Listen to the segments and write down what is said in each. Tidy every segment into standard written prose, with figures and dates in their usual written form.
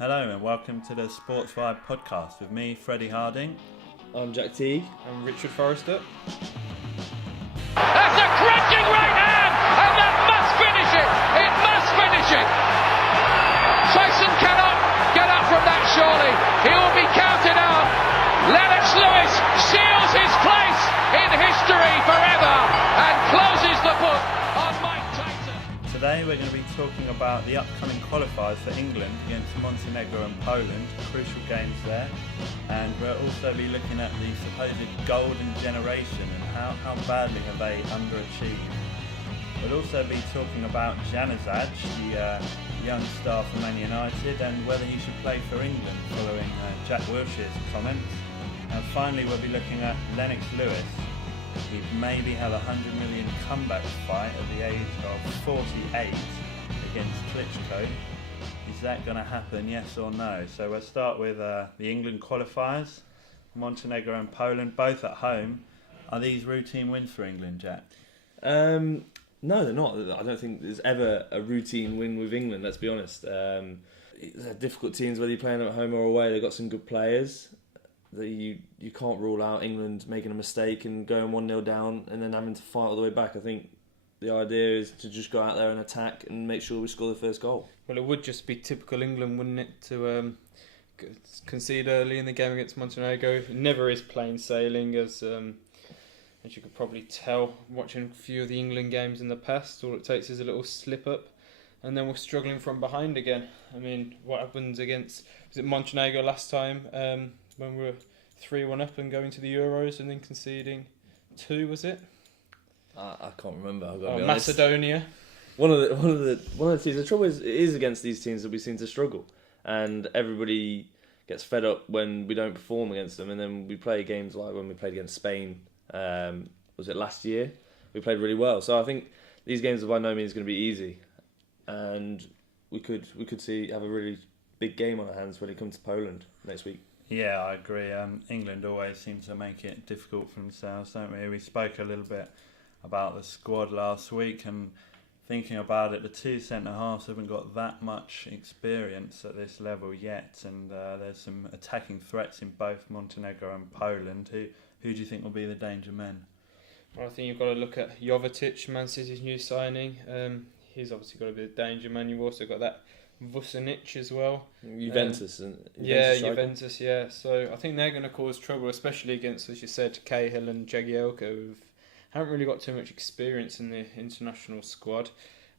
Hello and welcome to the Sportsvibe Podcast with me, Freddie Harding. I'm Jack Teague. I'm Richard Forrester. That's a crunching right hand, and that must finish it. It must finish it. Tyson cannot get up from that, surely. He will be counted out. Lennox Lewis seals his place in history forever and closes the book on Mike Tyson. Today we're going to be talking about the upcoming qualifiers for England against Montenegro and Poland, crucial games there. And we'll also be looking at the supposed golden generation and how badly have they underachieved. We'll also be talking about Januzaj, the young star from Man United, and whether he should play for England following Jack Wilshere's comments. And finally we'll be looking at Lennox Lewis. He'd maybe have a 100 million comeback fight at the age of 48 against Klitschko. Is that going to happen, yes or no? So we'll start with the England qualifiers. Montenegro and Poland, both at home. Are these routine wins for England, Jack? No, they're not. I don't think there's ever a routine win with England, let's be honest. They're difficult teams, whether you're playing them at home or away. They've got some good players. You can't rule out England making a mistake and going 1-0 down and then having to fight all the way back. I think the idea is to just go out there and attack and make sure we score the first goal. Well, it would just be typical England, wouldn't it, to concede early in the game against Montenegro. It never is plain sailing, as you could probably tell watching a few of the England games in the past. All it takes is a little slip up and then we're struggling from behind again. I mean, what happens against Montenegro last time? When we were 3-1 up and going to the Euros and then conceding 2, was it? I can't remember. I've got to be honest. Macedonia. One of the teams. The trouble is against these teams that we seem to struggle, and everybody gets fed up when we don't perform against them. And then we play games like when we played against Spain. Was it last year? We played really well. So I think these games are by no means going to be easy, and we could have a really big game on our hands when it comes to Poland next week. Yeah, I agree. England always seem to make it difficult for themselves, don't we? We spoke a little bit about the squad last week, and thinking about it, the two centre-halves haven't got that much experience at this level yet, and there's some attacking threats in both Montenegro and Poland. Who do you think will be the danger men? Well, I think you've got to look at Jovetic, Man City's new signing. He's obviously got to be the danger man. You've also got that Vucinic as well. Juventus. Juventus, yeah. So I think they're going to cause trouble, especially against, as you said, Cahill and Jagielka, who haven't really got too much experience in the international squad.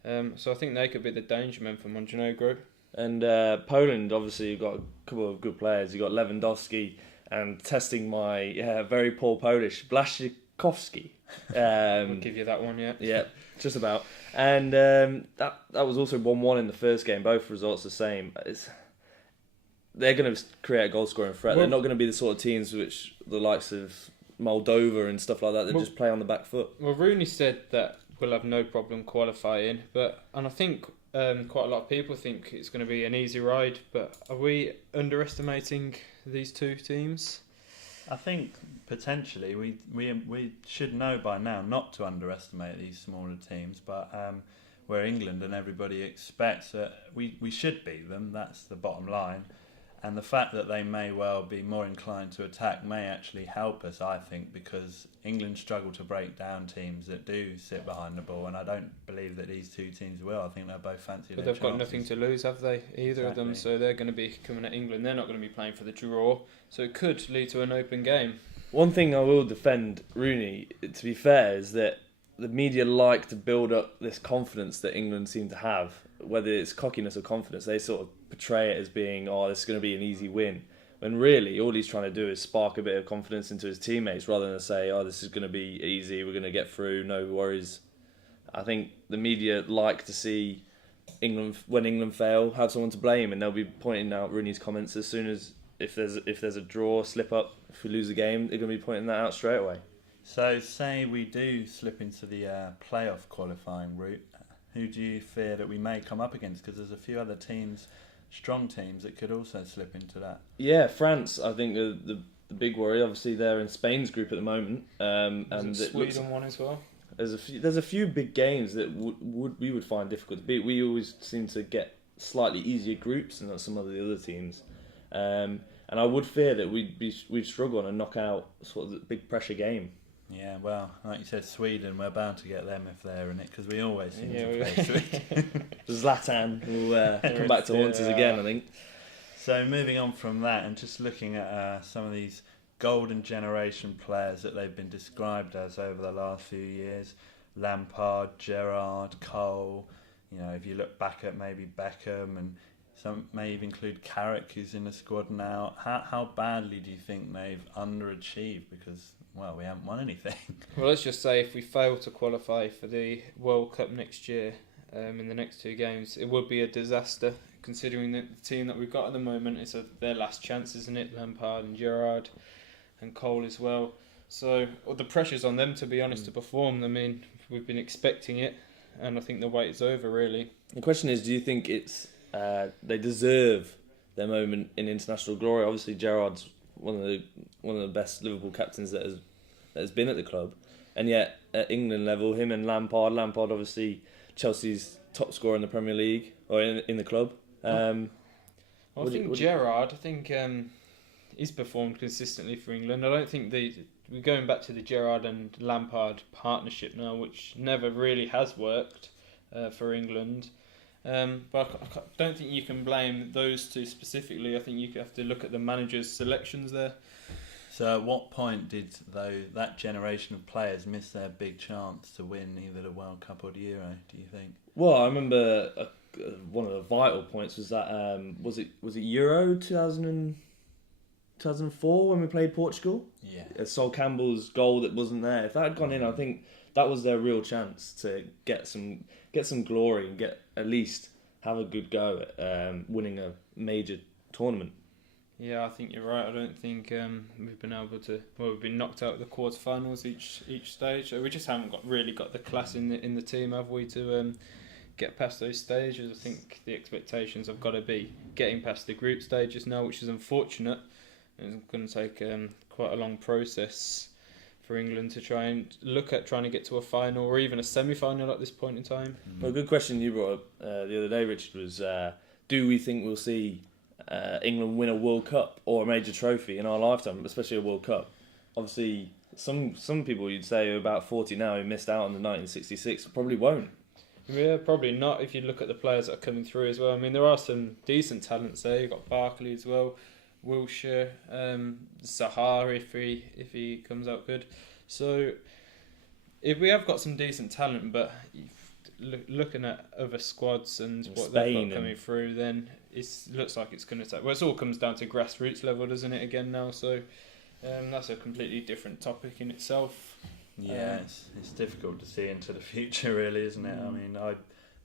So I think they could be the danger men for Montenegro. And Poland, obviously, you've got a couple of good players. You've got Lewandowski and, testing my very poor Polish, Błaszczykowski. I'll give you that one, yeah. Yeah, just about. And that was also 1-1 in the first game. Both results the same. They're going to create a goal-scoring threat. They're not going to be the sort of teams which the likes of Moldova and stuff like that just play on the back foot. Well, Rooney said that we'll have no problem qualifying, and I think quite a lot of people think it's going to be an easy ride. But are we underestimating these two teams? I think potentially we should know by now not to underestimate these smaller teams, but we're England and everybody expects that we should beat them. That's the bottom line. And the fact that they may well be more inclined to attack may actually help us, I think, because England struggle to break down teams that do sit behind the ball, and I don't believe that these two teams will. I think they're both fancy. But they've got nothing to lose, have they? Either of them, so they're going to be coming at England. They're not going to be playing for the draw, so it could lead to an open game. One thing I will defend Rooney, to be fair, is that the media like to build up this confidence that England seem to have. Whether it's cockiness or confidence, they sort of portray it as being, this is going to be an easy win. When really, all he's trying to do is spark a bit of confidence into his teammates rather than say, this is going to be easy, we're going to get through, no worries. I think the media like to see England, when England fail, have someone to blame, and they'll be pointing out Rooney's comments as soon as, if there's a draw, slip up, if we lose a game, they're going to be pointing that out straight away. So say we do slip into the playoff qualifying route, who do you fear that we may come up against? Because there's a few other teams, strong teams, that could also slip into that. Yeah, France, I think, are the big worry. Obviously, they're in Spain's group at the moment. And Sweden won as well. There's a few big games that we would find difficult to beat. We always seem to get slightly easier groups than some of the other teams. And I would fear that we'd struggle and knock out sort of the big pressure game. Yeah, well, like you said, Sweden, we're bound to get them if they're in it, because we always seem to play Sweden. Zlatan will come back to haunt us again, I think. So moving on from that and just looking at some of these golden generation players that they've been described as over the last few years, Lampard, Gerrard, Cole, if you look back at maybe Beckham, and some may even include Carrick, who's in the squad now. How badly do you think they've underachieved? Because, well, we haven't won anything. Well, let's just say if we fail to qualify for the World Cup next year, in the next 2 games, it would be a disaster, considering that the team that we've got at the moment is their last chance, isn't it? Lampard and Gerrard and Cole as well. So the pressure's on them, to be honest, to perform. I mean, we've been expecting it, and I think the wait is over, really. The question is, do you think it's they deserve their moment in international glory? Obviously, Gerrard's one of the best Liverpool captains that has been at the club, and yet at England level, him and Lampard obviously Chelsea's top scorer in the Premier League or in the club. I think Gerrard, he's performed consistently for England. I don't think we're going back to the Gerrard and Lampard partnership now, which never really has worked for England. But I don't think you can blame those two specifically. I think you have to look at the manager's selections there. So at what point did that generation of players miss their big chance to win either the World Cup or the Euro, do you think? Well, I remember one of the vital points was that was it Euro 2004 when we played Portugal? Yeah. Sol Campbell's goal that wasn't there. If that had gone in, I think that was their real chance to get some glory and at least have a good go at winning a major tournament. Yeah, I think you're right. I don't think we've been able to. Well, we've been knocked out of the quarterfinals each stage. We just haven't really got the class in the team, have we, to get past those stages? I think the expectations have got to be getting past the group stages now, which is unfortunate. It's going to take quite a long process for England to try and look at trying to get to a final or even a semi-final at this point in time. Well, a good question you brought up the other day, Richard, was do we think we'll see England win a World Cup or a major trophy in our lifetime, especially a World Cup? Obviously, some people you'd say are about 40 now who missed out on the 1966 probably won't. Yeah, probably not if you look at the players that are coming through as well. I mean, there are some decent talents there. You've got Barkley as well, Wilshere, Zaha if he comes out good. So if we have got some decent talent, but looking at other squads and what Spain they've got coming through, then it looks like it's going to take. Well, it all comes down to grassroots level, doesn't it? Again now, so that's a completely different topic in itself. Yeah, it's difficult to see into the future, really, isn't it? I mean,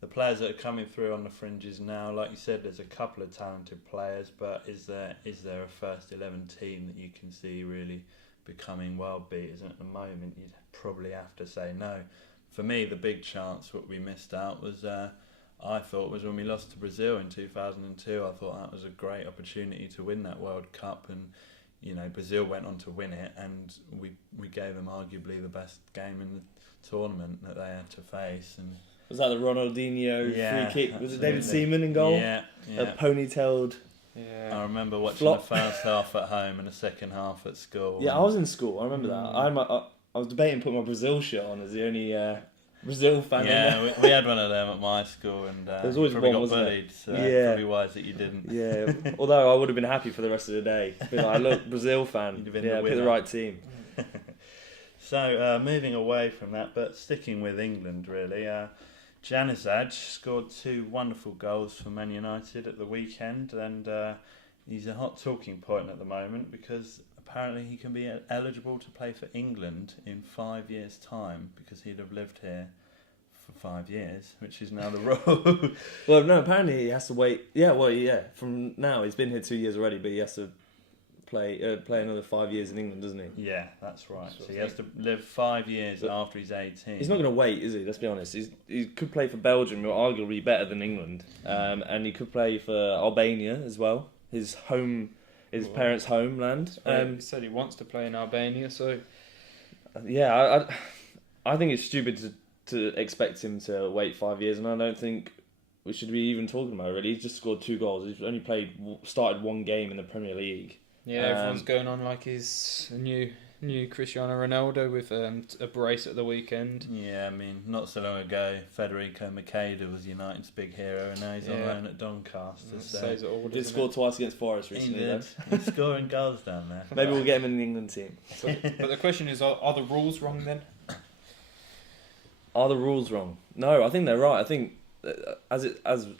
the players that are coming through on the fringes now, like you said, there's a couple of talented players, but is there a first 11 team that you can see really becoming world beaters? And at the moment, you'd probably have to say no. For me, the big chance what we missed out was, I thought, was when we lost to Brazil in 2002. I thought that was a great opportunity to win that World Cup, and Brazil went on to win it, and we gave them arguably the best game in the tournament that they had to face. And was that the Ronaldinho free kick? Was it David Seaman in goal? Yeah. A ponytailed. Yeah. I remember watching flop. the first half at home and the second half at school. Yeah, I was in school. I remember that. I was debating putting my Brazil shirt on as the only Brazil fan. Yeah, we had one of them at my school, and there was always probably one, got wasn't bullied. it? So Yeah. probably wise that you didn't. Yeah, although I would have been happy for the rest of the day. Been like, look, Brazil fan. You'd have been Yeah, the pick the winner. right team. So moving away from that, but sticking with England really, Januzaj scored 2 wonderful goals for Man United at the weekend, and he's a hot talking point at the moment because apparently he can be eligible to play for England in 5 years' time because he'd have lived here for 5 years, which is now the rule. Well, no, apparently he has to wait. Yeah, well, yeah. From now, he's been here 2 years already, but he has to play another 5 years in England, doesn't he? Yeah, that's right. So he has to live 5 years after he's 18. He's not going to wait, is he? Let's be honest. He could play for Belgium, who are arguably better than England, and he could play for Albania as well, his parents' homeland. He said he wants to play in Albania, so yeah, I think it's stupid to expect him to wait 5 years, and I don't think we should be even talking about. Really, he's just scored 2 goals. He's only started 1 game in the Premier League. Yeah, everyone's going on like he's a new Cristiano Ronaldo with a brace at the weekend. Yeah, I mean, not so long ago, Federico Makeda was United's big hero, and now he's on loan at Doncaster. Says it all, he did score twice against Forrest recently. He's scoring goals down there. Maybe we'll get him in the England team. But the question is, are the rules wrong then? Are the rules wrong? No, I think they're right. I think, as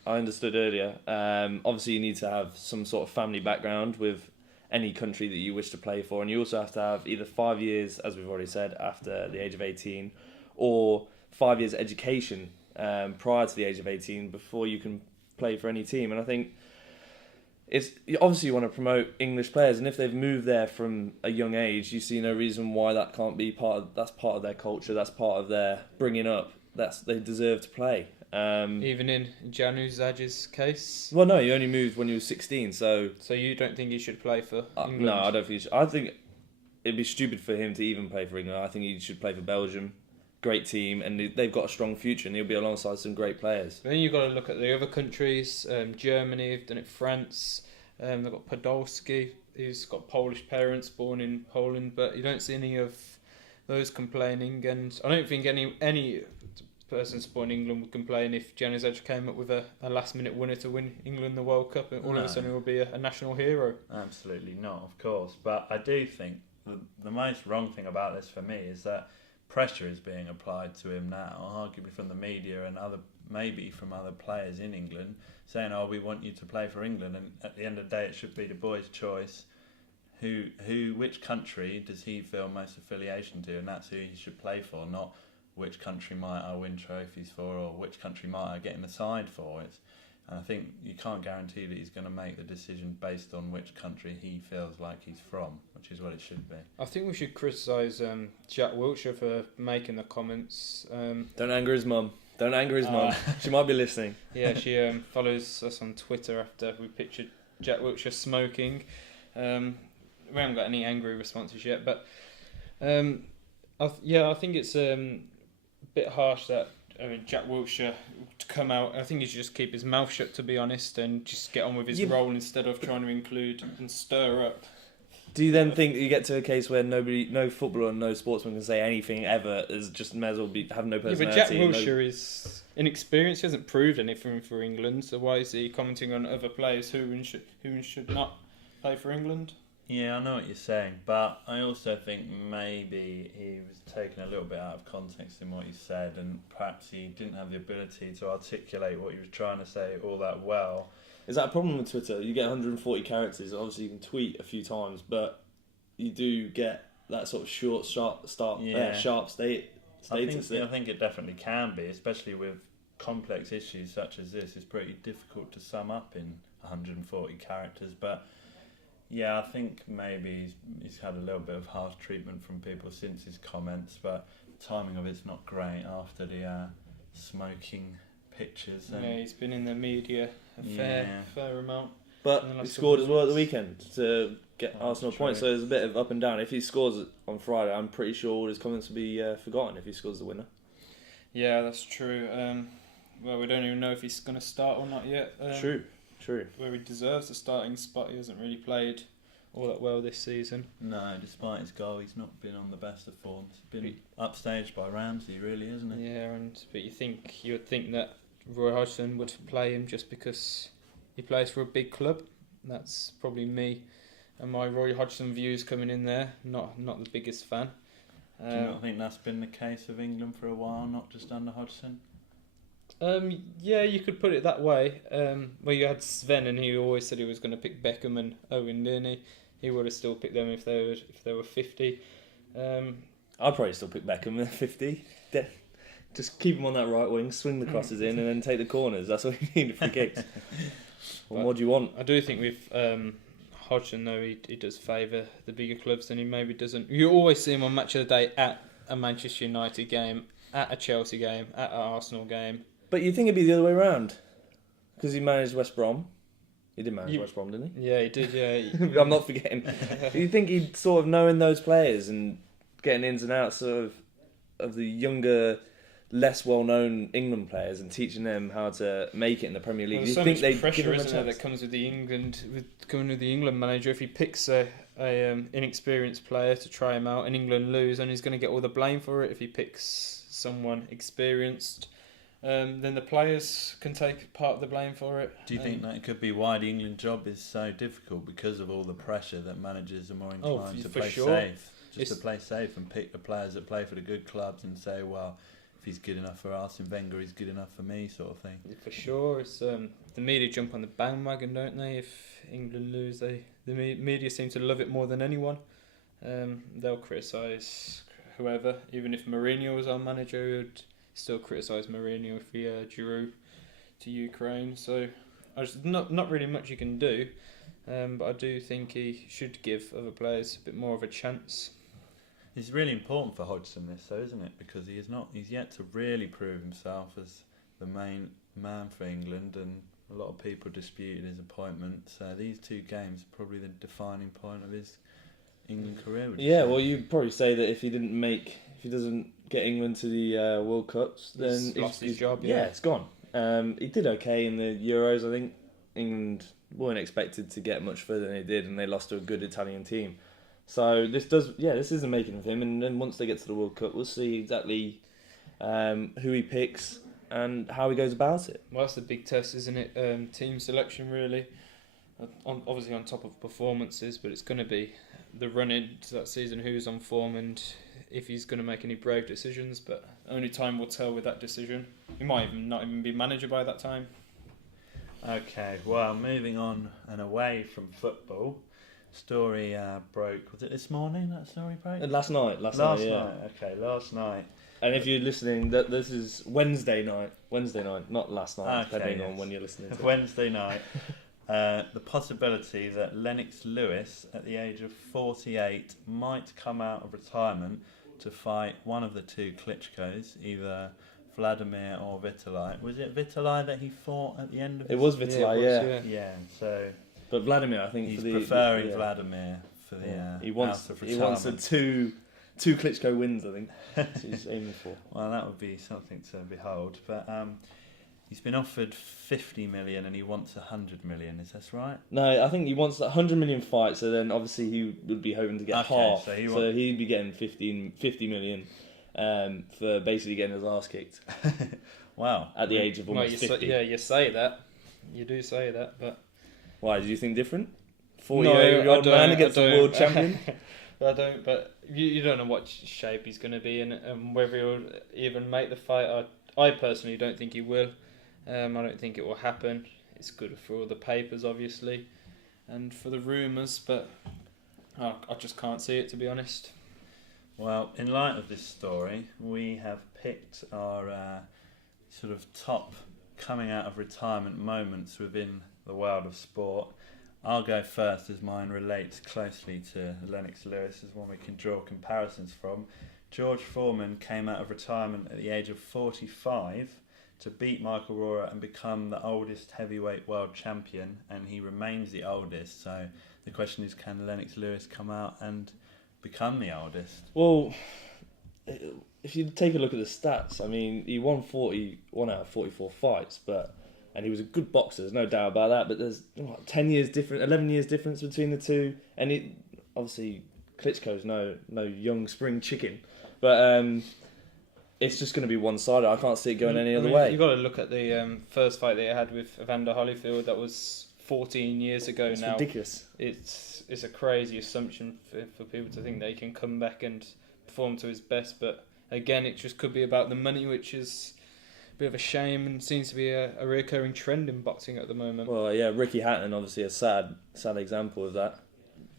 I understood earlier, obviously you need to have some sort of family background with any country that you wish to play for, and you also have to have either 5 years, as we've already said, after the age of 18, or 5 years education prior to the age of 18 before you can play for any team. And I think it's obviously you want to promote English players, and if they've moved there from a young age, you see no reason why that can't be that's part of their culture, that's part of their bringing up, they deserve to play. Even in Januzaj's case? Well, no, he only moved when he was 16, so... So you don't think he should play for England? No, I don't think he should. I think it'd be stupid for him to even play for England. I think he should play for Belgium. Great team, and they've got a strong future, and he'll be alongside some great players. Then you've got to look at the other countries. Germany, they've done it. France, they've got Podolski, who's got Polish parents, born in Poland, but you don't see any of those complaining, and I don't think any person supporting England would complain if Januzaj came up with a last-minute winner to win England the World Cup, and all of a sudden he will be a national hero. Absolutely not, of course. But I do think the most wrong thing about this for me is that pressure is being applied to him now, arguably from the media and maybe from other players in England, saying, "Oh, we want you to play for England." And at the end of the day, it should be the boy's choice. Which country does he feel most affiliation to, and that's who he should play for, not which country might I win trophies for, or which country might I get in the side for. And I think you can't guarantee that he's going to make the decision based on which country he feels like he's from, which is what it should be. I think we should criticise Jack Wilshere for making the comments. Don't anger his mum. Don't anger his mum. She might be listening. Yeah, she follows us on Twitter after we pictured Jack Wilshere smoking. We haven't got any angry responses yet, but I think it's bit harsh that Jack Wilshere to come out. I think he should just keep his mouth shut, to be honest, and just get on with his role instead of trying to include and stir up. Do you then think you get to a case where no footballer and no sportsman can say anything ever, as just may as well have no personality? Yeah, but Jack Wilshere is inexperienced. He hasn't proved anything for England, so why is he commenting on other players who should not play for England? Yeah, I know what you're saying, but I also think maybe he was taken a little bit out of context in what he said, and perhaps he didn't have the ability to articulate what he was trying to say all that well. Is that a problem with Twitter? You get 140 characters, obviously you can tweet a few times, but you do get that sort of short, sharp status. I think it definitely can be, especially with complex issues such as this. It's pretty difficult to sum up in 140 characters, but yeah, I think maybe he's had a little bit of harsh treatment from people since his comments, but the timing of it's not great after the smoking pictures. Yeah, he's been in the media a fair amount. But he scored as well at the weekend to get Arsenal points, so there's a bit of up and down. If he scores on Friday, I'm pretty sure all his comments will be forgotten if he scores the winner. Yeah, that's true. Well, we don't even know if he's going to start or not yet. True. Where he deserves the starting spot. He hasn't really played all that well this season. No, despite his goal, he's not been on the best of forms. He's been upstaged by Ramsey, really, isn't he? Yeah, but you would think that Roy Hodgson would play him just because he plays for a big club. That's probably me and my Roy Hodgson views coming in there. Not the biggest fan. Do you not think that's been the case of England for a while, not just under Hodgson? Yeah, you could put it that way. Well, you had Sven, and he always said he was going to pick Beckham and Owen, didn't he? He would have still picked them if they were 50. I'd probably still pick Beckham at 50. Just keep him on that right wing, swing the crosses in, and then take the corners. That's what you need for kicks. Well, what do you want? I do think with Hodgson, though, he does favour the bigger clubs, and he maybe doesn't. You always see him on Match of the Day at a Manchester United game, at a Chelsea game, at an Arsenal game. But you think it'd be the other way around? Because he managed West Brom. He did manage West Brom, didn't he? Yeah, he did, yeah. I'm not forgetting. Do you think he'd sort of knowing those players and getting ins and outs of the younger less well-known England players and teaching them how to make it in the Premier League. Well, Do you so think much they give pressure, them a isn't there, chance? that comes with coming with the England manager. If he picks a inexperienced player to try him out and England lose, and he's going to get all the blame for it. If he picks someone experienced, then the players can take part of the blame for it. Do you think that could be why the England job is so difficult, because of all the pressure that managers are more inclined to play safe? To play safe and pick the players that play for the good clubs and say, well, if he's good enough for Arsene Wenger, he's good enough for me, sort of thing. For sure, it's the media jump on the bandwagon, don't they? If England lose, the media seem to love it more than anyone. They'll criticise whoever, even if Mourinho was our manager, we would still criticise Mourinho if he drew to Ukraine. So there's not really much you can do, but I do think he should give other players a bit more of a chance. It's really important for Hodgson, this, though, isn't it? Because he's yet to really prove himself as the main man for England, and a lot of people disputed his appointment. So these 2 games are probably the defining point of his England career. Yeah, well, you'd probably say that if he doesn't get England to the World Cups, then He's lost his job. Yeah, it's gone. He did okay in the Euros. I think England weren't expected to get much further than they did, and they lost to a good Italian team. So this isn't making of him, and then once they get to the World Cup, we'll see exactly who he picks and how he goes about it. Well, that's the big test, isn't it? Team selection, really. Obviously on top of performances, but it's going to be the run into that season, who's on form, and if he's going to make any brave decisions. But only time will tell with that decision. He might not even be manager by that time. Okay, well, moving on and away from football. Story broke. Was it this morning that story broke? Last night. Okay, last night. And if you're listening, this is Wednesday night, not last night, depending on when you're listening to it. Wednesday night. The possibility that Lennox Lewis, at the age of 48, might come out of retirement to fight one of the 2 Klitschkos, either Vladimir or Vitalij. Was it Vitalij that he fought at the end of it? Was Vitalij, yeah. So, but Vladimir, I think he's preferring Vladimir for the he wants a two Klitschko wins, I think. That's what he's aiming for. Well, that would be something to behold. But he's been offered 50 million and he wants 100 million. Is that right? No, I think he wants 100 million fight. So then obviously he would be hoping to get half. So he'd be getting 50 million for basically getting his ass kicked. Wow. At the age of almost 50. You say that. You do say that, but... Why, do you think different? 40-year-old man against a world champion? I don't, but you don't know what shape he's going to be in, and whether he'll even make the fight. I personally don't think he will. I don't think it will happen. It's good for all the papers, obviously, and for the rumours, but I just can't see it, to be honest. Well, in light of this story, we have picked our sort of top coming out of retirement moments within the world of sport. I'll go first, as mine relates closely to Lennox Lewis, as one we can draw comparisons from. George Foreman came out of retirement at the age of 45 to beat Michael Rohrer and become the oldest heavyweight world champion, and he remains the oldest. So the question is, can Lennox Lewis come out and become the oldest? Well, if you take a look at the stats, I mean, he won 41 out of 44 fights, and he was a good boxer, there's no doubt about that, but there's 11 years difference between the two, and obviously Klitschko's no young spring chicken, but it's just going to be one-sided. I can't see it going any other way. You've got to look at the first fight that he had with Evander Holyfield. That was 14 years ago now. It's ridiculous. It's a crazy assumption for people to think that he can come back and perform to his best, but again, it just could be about the money, which is a bit of a shame and seems to be a recurring trend in boxing at the moment. Well, yeah, Ricky Hatton, obviously a sad example of that.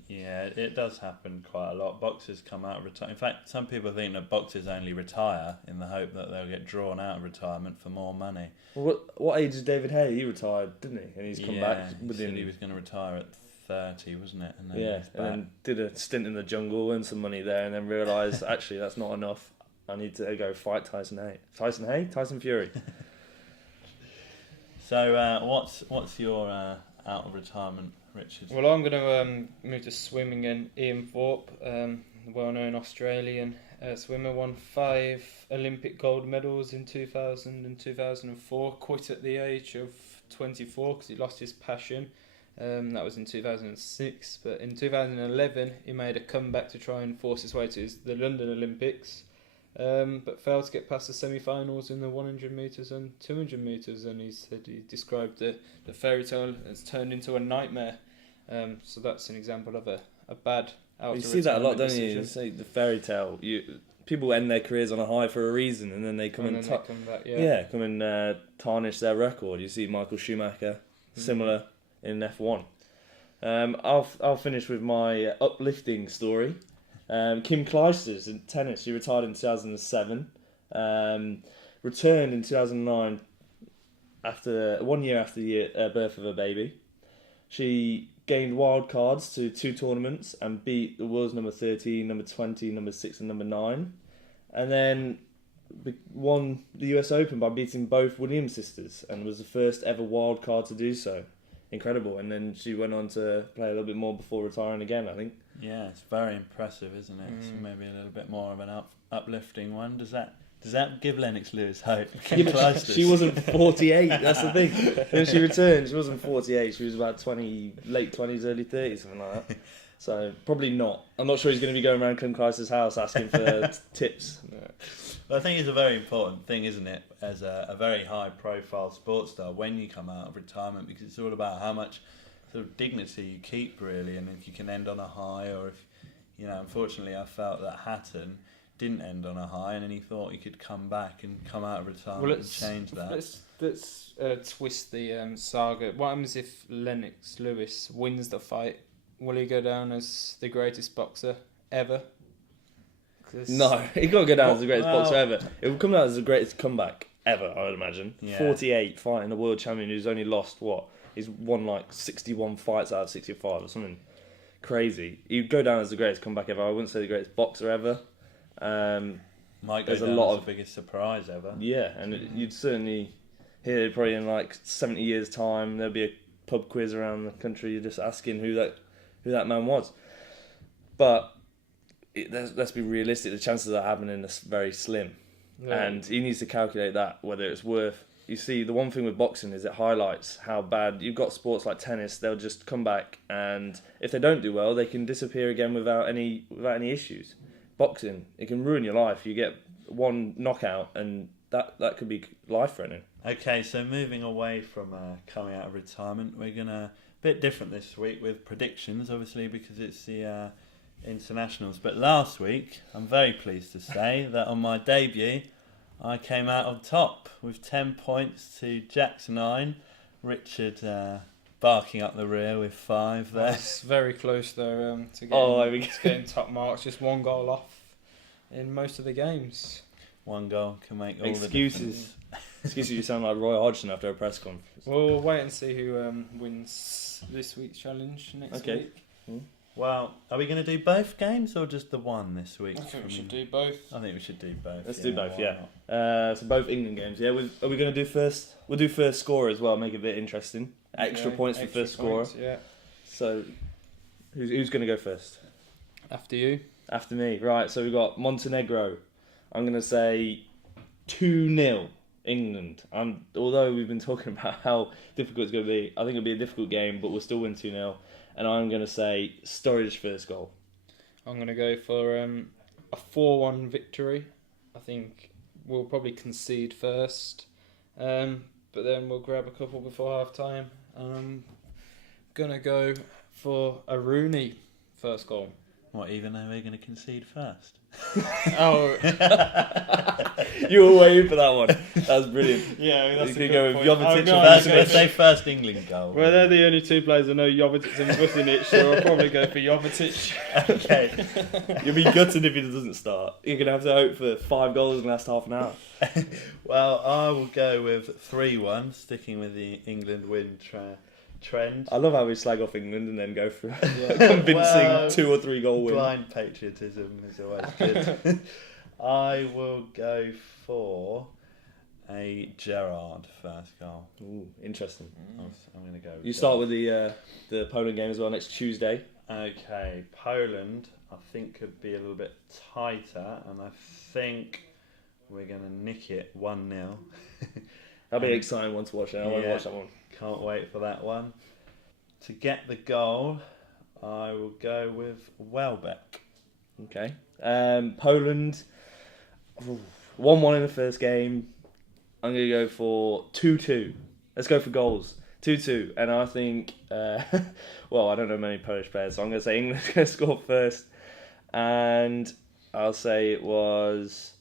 Yeah, it does happen quite a lot. Boxers come out of retirement. In fact, some people think that boxers only retire in the hope that they'll get drawn out of retirement for more money. Well, what age is David Hay? He retired, didn't he? And he's come back within... He was going to retire at 30, wasn't it? And then and then did a stint in the jungle, earned some money there, and then realised, actually, that's not enough. I need to go fight Tyson Hay? Tyson Fury. So, what's your out of retirement, Richard? Well, I'm going to move to swimming, and Ian Thorpe, the well-known Australian, swimmer, won 5 Olympic gold medals in 2000 and 2004. Quit at the age of 24 because he lost his passion. That was in 2006. But in 2011, he made a comeback to try and force his way to the London Olympics. But failed to get past the semi-finals in the 100 metres and 200 metres. And he said he described the fairy tale as turned into a nightmare. So that's an example of a bad you see that a lot, don't decision. you? Say the fairy tale. People end their careers on a high for a reason, and then they come and tarnish their record. You see Michael Schumacher, similar in F1. I'll finish with my uplifting story. Kim Clijsters in tennis. She retired in 2007. Returned in 2009 after 1 year after the birth of her baby. She gained wild cards to 2 tournaments and beat the world's number 13, number 20, number 6 and number 9. And then won the US Open by beating both Williams sisters and was the first ever wild card to do so. Incredible. And then she went on to play a little bit more before retiring again, I think. Yeah, it's very impressive, isn't it? It's maybe a little bit more of an uplifting one. Does that give Lennox Lewis hope? She wasn't 48, that's the thing. When she returned, she wasn't 48, she was about 20, late 20s, early 30s, something like that. So, probably not. I'm not sure he's going to be going around Kim Clijsters' house asking for tips. Well, I think it's a very important thing, isn't it, as a very high-profile sports star when you come out of retirement, because it's all about how much sort of dignity you keep, really, and if you can end on a high, or if, unfortunately I felt that Hatton didn't end on a high, and then he thought he could come back and come out of retirement and change that. Let's twist the saga. What happens if Lennox Lewis wins the fight? Will he go down as the greatest boxer ever? No, he can't go down as the greatest boxer ever. It will come down as the greatest comeback ever, I would imagine. Yeah. 48 fighting a world champion who's only lost, he's won like 61 fights out of 65 or something crazy. He'd go down as the greatest comeback ever. I wouldn't say the greatest boxer ever. Might go down as the biggest surprise ever. Yeah, and you'd certainly hear probably in like 70 years' time, there'll be a pub quiz around the country, you're just asking who that man was. But let's be realistic, the chances of that happening are very slim. Yeah. And he needs to calculate that, whether it's worth... You see, the one thing with boxing is it highlights how bad... You've got sports like tennis, they'll just come back, and if they don't do well, they can disappear again without any issues. Boxing, it can ruin your life. You get one knockout, and that could be life-threatening. Okay, so moving away from coming out of retirement, we're going to... bit different this week with predictions, obviously, because it's the internationals. But last week, I'm very pleased to say that on my debut, I came out on top with 10 points to Jack's 9. Richard barking up the rear with 5 there. It's very close though to getting top marks. Just 1 goal off in most of the games. 1 goal can make all Excuses. the difference. Excuses, you sound like Roy Hodgson after a press conference. We'll wait and see who wins this week's challenge next week. Well, are we going to do both games or just the one this week? I think we should do both. I think we should do both. Let's do both, yeah. So both England games, yeah. Are we going to do first? We'll do first score as well, make it a bit interesting. Extra points for first scorer. Yeah. So, who's going to go first? After you. After me, right. So we've got Montenegro. I'm going to say 2-0 England. Although we've been talking about how difficult it's going to be, I think it'll be a difficult game, but we'll still win 2-0. And I'm going to say Sturridge first goal. I'm going to go for a 4-1 victory. I think we'll probably concede first, but then we'll grab a couple before half time. I'm going to go for a Rooney first goal. What, even though we're going to concede first? Oh. You were waiting for that one. That was brilliant. Yeah, that's you a could good go point. with Jovetic. Let's say first England goal. Well, they're the only 2 players I know, Jovetic and Vucinic, so I'll probably go for Jovetic. Okay. You'll be gutted if he doesn't start. You're going to have to hope for 5 goals in the last half an hour. Well, I will go with 3-1, sticking with the England win trend. I love how we slag off England and then go for convincing 2 or 3 goal win. Blind patriotism is always good. I will go for a Gerrard first goal. Ooh, interesting. I'm going to go with You start with the Poland game as well next Tuesday. Okay, Poland. I think could be a little bit tighter, and I think we're going to nick it 1-0. That'll be an exciting one to watch. I want to watch that one. Can't wait for that one. To get the goal, I will go with Welbeck. Okay. Poland, 1-1 in the first game. I'm going to go for 2-2. Let's go for goals. 2-2. And I think, well, I don't know many Polish players, so I'm going to say England's going to score first. And I'll say it was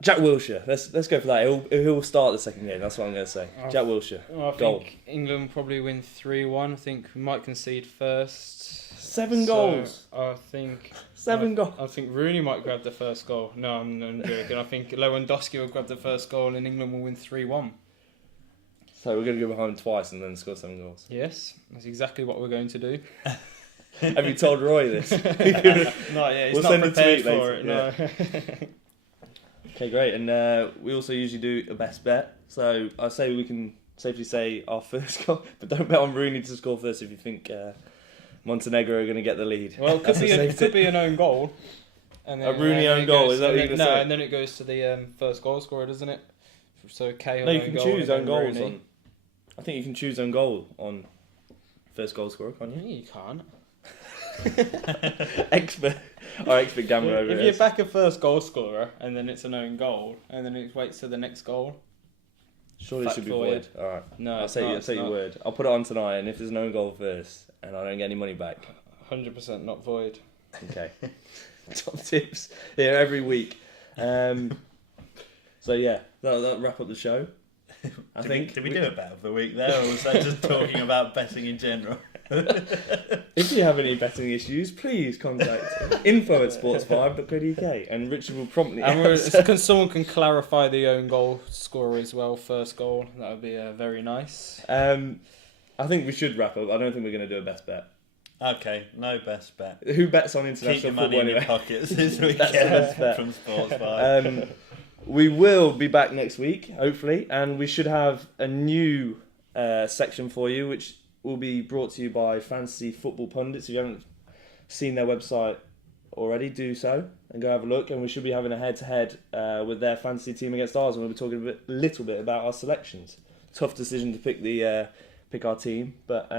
Jack Wilshere. Let's go for that. He'll start the second game. That's what I'm going to say. Jack Wilshere. I goal. think England will probably win 3-1. I think we might concede first. 7 goals. I think 7 goals. I think Rooney might grab the first goal. No, I'm joking. I think Lewandowski will grab the first goal and England will win 3-1. So we're going to go behind twice and then score 7 goals. Yes, that's exactly what we're going to do. Have you told Roy this? Not yet. He's not prepared for it. No. Okay, great. And we also usually do a best bet. So I say we can safely say our first goal, but don't bet on Rooney to score first if you think Montenegro are going to get the lead. Well, it could be an own goal. And then, a Rooney own goal, is that what you're going to say? No, and then it goes to the first goal scorer, doesn't it? So Cahill. No, you can choose own goals Rooney. on. I think you can choose own goal on first goal scorer, can't No, you? you can't. Our expert gambler over If here. you back a first goal scorer and then it's an own goal and then it waits to the next goal. Surely it should be void. Alright. No, I'll take your word. I'll put it on tonight, and if there's an own goal first and I don't get any money back. 100% not void. Okay. Top tips here every week. So yeah, that'll wrap up the show. I think. Did we do a bet of the week there, or was that just talking about betting in general? If you have any betting issues, please contact info@sportsvibe.co.uk and Richard will promptly answer. Someone can clarify the own goal scorer as well, first goal. That would be very nice. I think we should wrap up. I don't think we're going to do a best bet. Okay, no best bet. Who bets on international Keep your football money in anyway? your pockets this weekend. That's the best bet. From Sportsvibe. We will be back next week, hopefully, and we should have a new section for you, which will be brought to you by Fantasy Football Pundits. If you haven't seen their website already, do so and go have a look. And we should be having a head-to-head with their fantasy team against ours, and we'll be talking a little bit about our selections. Tough decision to pick our team, but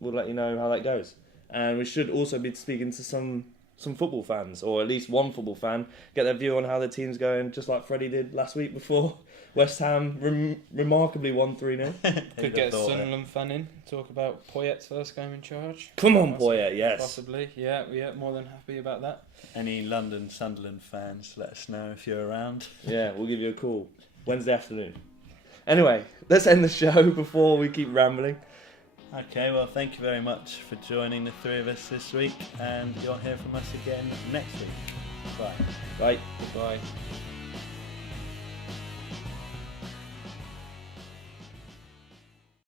we'll let you know how that goes. And we should also be speaking to some football fans, or at least one football fan, get their view on how their team's going, just like Freddie did last week before West Ham remarkably won 3-0. Could get a Sunderland fan in, talk about Poyet's first game in charge. Come on, Poyet, yes. Possibly, yeah, more than happy about that. Any London Sunderland fans, let us know if you're around. Yeah, we'll give you a call Wednesday afternoon. Anyway, let's end the show before we keep rambling. Okay, well, thank you very much for joining the three of us this week, and you'll hear from us again next week. Bye. Bye. Goodbye.